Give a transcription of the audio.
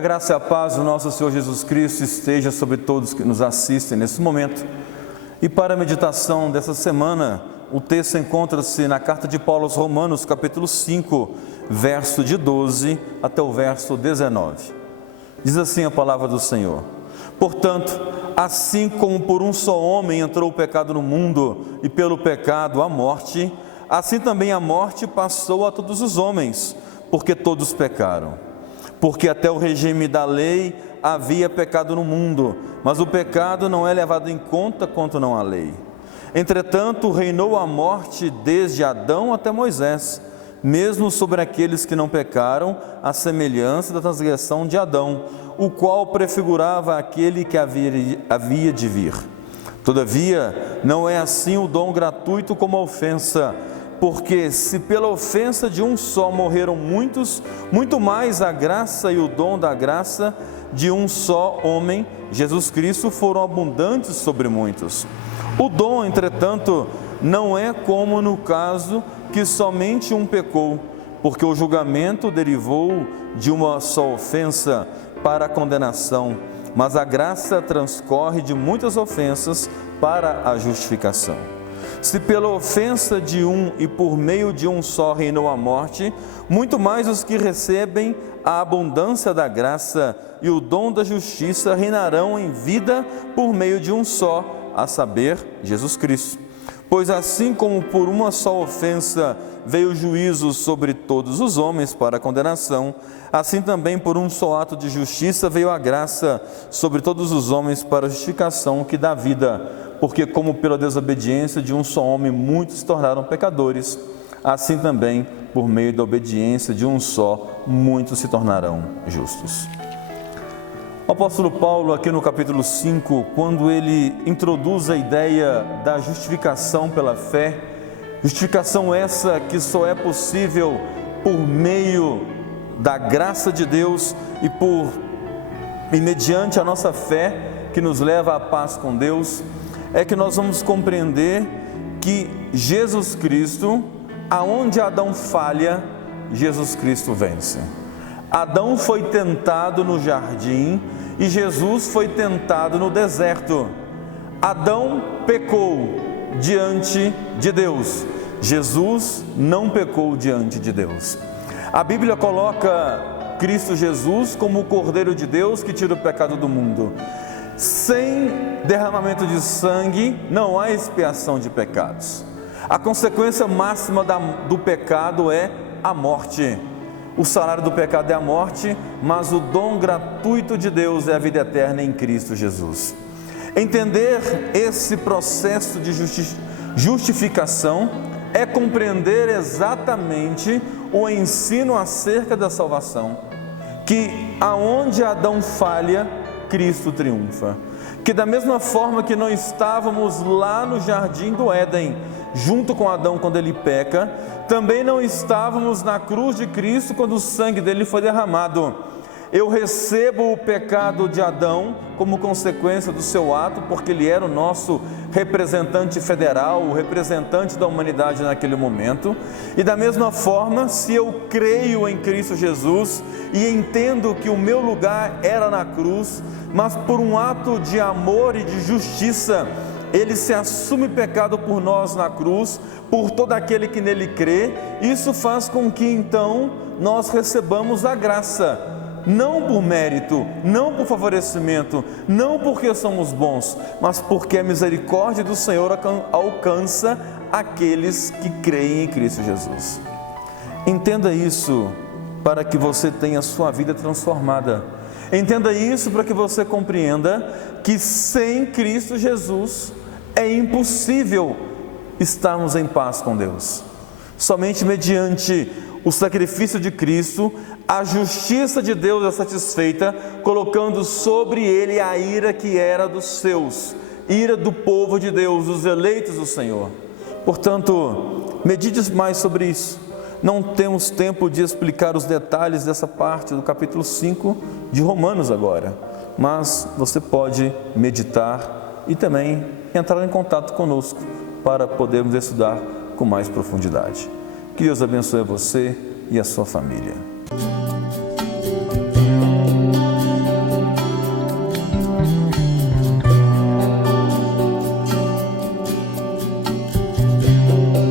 Que a graça e a paz do nosso Senhor Jesus Cristo esteja sobre todos que nos assistem nesse momento. E para a meditação dessa semana, o texto encontra-se na carta de Paulo aos Romanos, capítulo 5, verso de 12 até o verso 19. Diz assim a palavra do Senhor: Portanto, assim como por um só homem entrou o pecado no mundo, e pelo pecado a morte, assim também a morte passou a todos os homens, porque todos pecaram. Porque até o regime da lei havia pecado no mundo, mas o pecado não é levado em conta quanto não há lei. Entretanto, reinou a morte desde Adão até Moisés, mesmo sobre aqueles que não pecaram, à semelhança da transgressão de Adão, o qual prefigurava aquele que havia de vir. Todavia, não é assim o dom gratuito como a ofensa, porque se pela ofensa de um só morreram muitos, muito mais a graça e o dom da graça de um só homem, Jesus Cristo, foram abundantes sobre muitos. O dom, entretanto, não é como no caso que somente um pecou, porque o julgamento derivou de uma só ofensa para a condenação, mas a graça transcorre de muitas ofensas para a justificação. Se pela ofensa de um e por meio de um só reinou a morte, muito mais os que recebem a abundância da graça e o dom da justiça reinarão em vida por meio de um só, a saber, Jesus Cristo. Pois assim como por uma só ofensa veio o juízo sobre todos os homens para a condenação, assim também por um só ato de justiça veio a graça sobre todos os homens para a justificação que dá vida. Porque como pela desobediência de um só homem muitos se tornaram pecadores, assim também por meio da obediência de um só muitos se tornarão justos. O apóstolo Paulo, aqui no capítulo 5, quando ele introduz a ideia da justificação pela fé, justificação essa que só é possível por meio da graça de Deus e mediante a nossa fé que nos leva à paz com Deus, é que nós vamos compreender que Jesus Cristo, aonde Adão falha, Jesus Cristo vence. Adão foi tentado no jardim e Jesus foi tentado no deserto. Adão pecou diante de Deus, Jesus não pecou diante de Deus. A Bíblia coloca Cristo Jesus como o Cordeiro de Deus que tira o pecado do mundo. Sem derramamento de sangue não há expiação de pecados. A consequência máxima do pecado é a morte. O salário do pecado é a morte, mas o dom gratuito de Deus é a vida eterna em Cristo Jesus. Entender esse processo de justificação é compreender exatamente o ensino acerca da salvação, que aonde Adão falha, Cristo triunfa. Que da mesma forma que não estávamos lá no jardim do Éden, junto com Adão quando ele peca, também não estávamos na cruz de Cristo quando o sangue dele foi derramado. Eu recebo o pecado de Adão como consequência do seu ato, porque ele era o nosso representante federal, o representante da humanidade naquele momento. E da mesma forma, se eu creio em Cristo Jesus e entendo que o meu lugar era na cruz, mas por um ato de amor e de justiça, ele se assume pecado por nós na cruz, por todo aquele que nele crê. Isso faz com que então nós recebamos a graça, não por mérito, não por favorecimento, não porque somos bons, mas porque a misericórdia do Senhor alcança aqueles que creem em Cristo Jesus. Entenda isso para que você tenha sua vida transformada. Entenda isso para que você compreenda que sem Cristo Jesus é impossível estarmos em paz com Deus. Somente mediante o sacrifício de Cristo, a justiça de Deus é satisfeita, colocando sobre ele a ira que era dos seus, ira do povo de Deus, dos eleitos do Senhor. Portanto, medite mais sobre isso. Não temos tempo de explicar os detalhes dessa parte do capítulo 5 de Romanos agora, mas você pode meditar e também entrar em contato conosco para podermos estudar com mais profundidade. Que Deus abençoe você e a sua família.